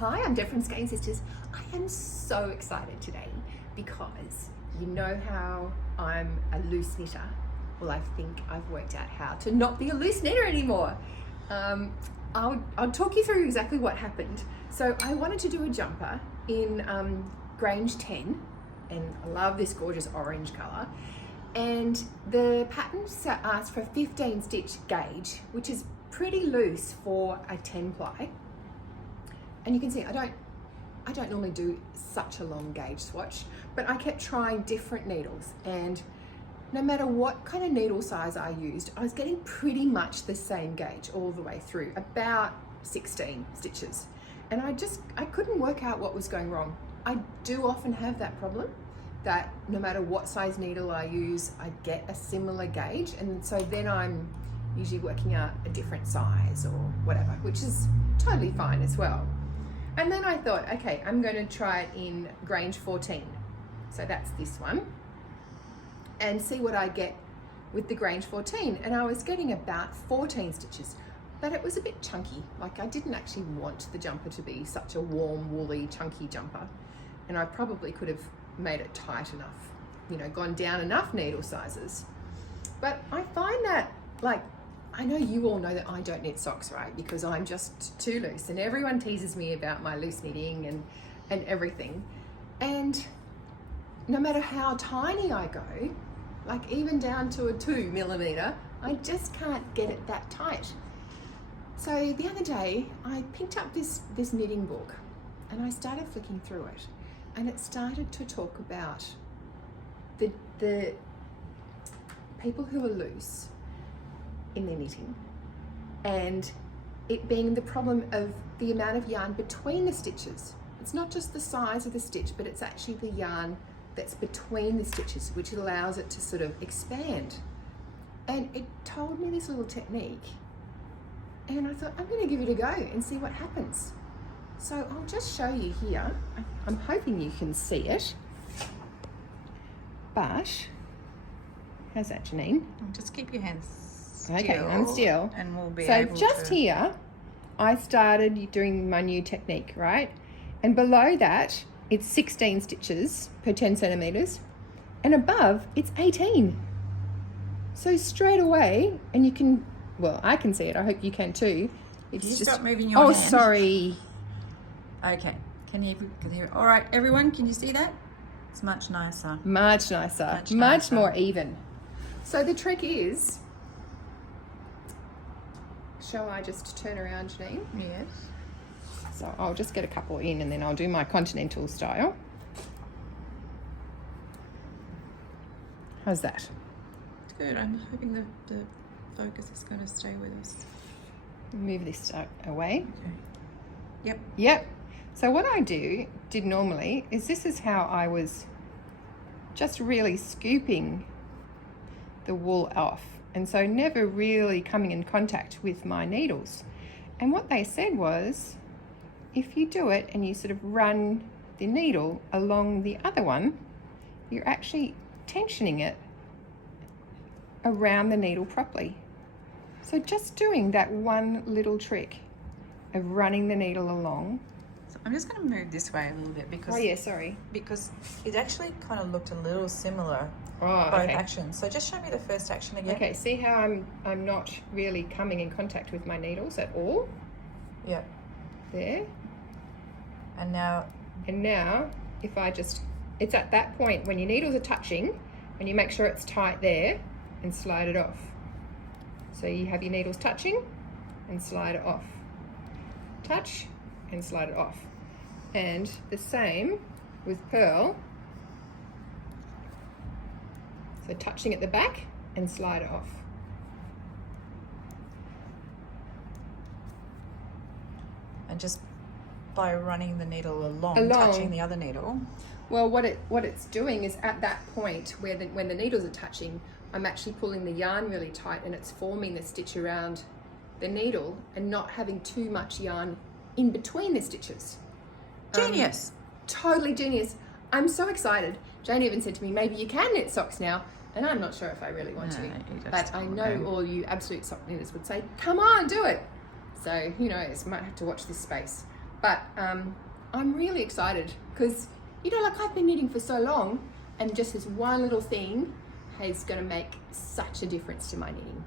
Hi, I'm Deb from Skein Sisters. I am so excited today because you know how I'm a loose knitter. Well, I think I've worked out how to not be a loose knitter anymore. I'll talk you through exactly what happened. So I wanted to do a jumper in Grange 10, and I love this gorgeous orange colour. And the pattern asked for a 15 stitch gauge, which is pretty loose for a 10 ply. And you can see I don't normally do such a long gauge swatch, but I kept trying different needles, and no matter what kind of needle size I used, I was getting pretty much the same gauge all the way through, about 16 stitches. And I couldn't work out what was going wrong. I do often have that problem, that no matter what size needle I use, I get a similar gauge, and so then I'm usually working out a different size or whatever, which is totally fine as well. And then I thought, okay, I'm going to try it in Grange 14. So that's this one. And see what I get with the Grange 14. And I was getting about 14 stitches, but it was a bit chunky. Like, I didn't actually want the jumper to be such a warm, woolly, chunky jumper. And I probably could have made it tight enough, you know, gone down enough needle sizes. But I find that, like, I know you all know that I don't knit socks, right? Because I'm just too loose, and everyone teases me about my loose knitting and everything. And no matter how tiny I go, like even down to a 2 millimeter, I just can't get it that tight. So the other day I picked up this knitting book and I started flicking through it, and it started to talk about the people who are loose in their knitting, and it being the problem of the amount of yarn between the stitches. It's not just the size of the stitch, but it's actually the yarn that's between the stitches, which allows it to sort of expand. And it told me this little technique, and I thought, I'm going to give it a go and see what happens. So I'll just show you here. I'm hoping you can see it, but how's that, Janine? Just keep your hands still. Okay, I'm still. And we'll be so able just to... here, I started doing my new technique, right? And below that, it's 16 stitches per 10 centimeters. And above, it's 18. So straight away, and you can, well, I can see it. I hope you can too. It's just stop moving your hand. Oh, sorry. Okay. Can you hear? All right, everyone, can you see that? It's much nicer. Much nicer. Much more even. So the trick is, shall I just turn around, Janine? Yes. So I'll just get a couple in, and then I'll do my continental style. How's that? Good. I'm hoping the focus is going to stay with us. Move this away. Okay. Yep. Yep. So what I did normally is, this is how I was just really scooping the wool off, and so never really coming in contact with my needles. And what they said was, if you do it and you sort of run the needle along the other one, you're actually tensioning it around the needle properly. So just doing that one little trick of running the needle along. So I'm just going to move this way a little bit because... Oh yeah, sorry. Because it actually kind of looked a little similar, both actions. So just show me the first action again. Okay, see how I'm not really coming in contact with my needles at all? Yep. There. And now, if I just, it's at that point when your needles are touching, and you make sure it's tight there, and slide it off. So you have your needles touching, and slide it off. Touch, and slide it off. And the same with purl. So touching at the back, and slide it off. and just by running the needle along, touching the other needle. Well, what it's doing is, at that point where when the needles are touching, I'm actually pulling the yarn really tight, and it's forming the stitch around the needle and not having too much yarn in between the stitches. Genius. Totally genius. I'm so excited. Jane even said to me, maybe you can knit socks now, and I'm not sure if I really want to. But I know all you absolute sock knitters would say, come on, do it. So who knows, might have to watch this space. But I'm really excited because, you know, like I've been knitting for so long, and just this one little thing is going to make such a difference to my knitting.